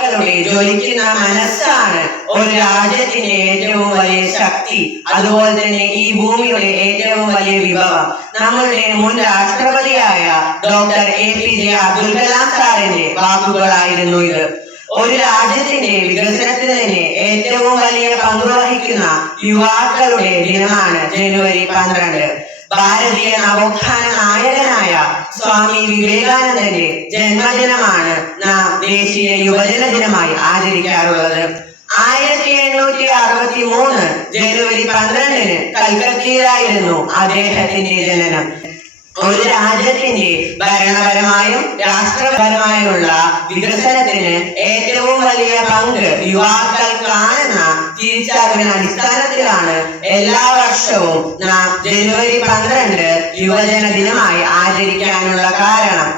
യുവാക്കളുടെ ജ്വലിക്കുന്ന മനസ്സാണ് ഒരു രാജ്യത്തിന്റെ ഏറ്റവും വലിയ ശക്തി. അതുപോലെ തന്നെ ഈ ഭൂമിയുടെ ഏറ്റവും വലിയ വിഭവം. നമ്മളുടെ മുൻ രാഷ്ട്രപതിയായ ഡോക്ടർ APJ അബ്ദുൽ കലാം സാറിന്റെ വാക്കുകളായിരുന്നു ഇത്. ഒരു രാജ്യത്തിന്റെ വികസനത്തിന് തന്നെ ഏറ്റവും വലിയ പങ്ക് വഹിക്കുന്ന യുവാക്കളുടെ ദിനമാണ് ജനുവരി 12. ഭാരതീയ നവോത്ഥാന നായകനായ സ്വാമി വിവേകാനന്ദന്റെ ജന്മദിനമാണ് നാം ദേശീയ യുവജന ദിനമായി ആചരിക്കാറുള്ളത്. 1863 ജനുവരി 12 കൽക്കത്തയിലായിരുന്നു അദ്ദേഹത്തിന്റെ ജനനം. ഒരു രാജ്യത്തിന്റെ ഭരണപരമായും രാഷ്ട്രപരമായുള്ള വികസനത്തിന് ഏറ്റവും വലിയ പങ്ക് യുവാക്കൾക്കാണെന്ന തിരിച്ചറിവിന് അടിസ്ഥാനത്തിലാണ് എല്ലാ വർഷവും നാം ജനുവരി 12 യുവജന ദിനമായി ആചരിക്കാനുള്ള കാരണം.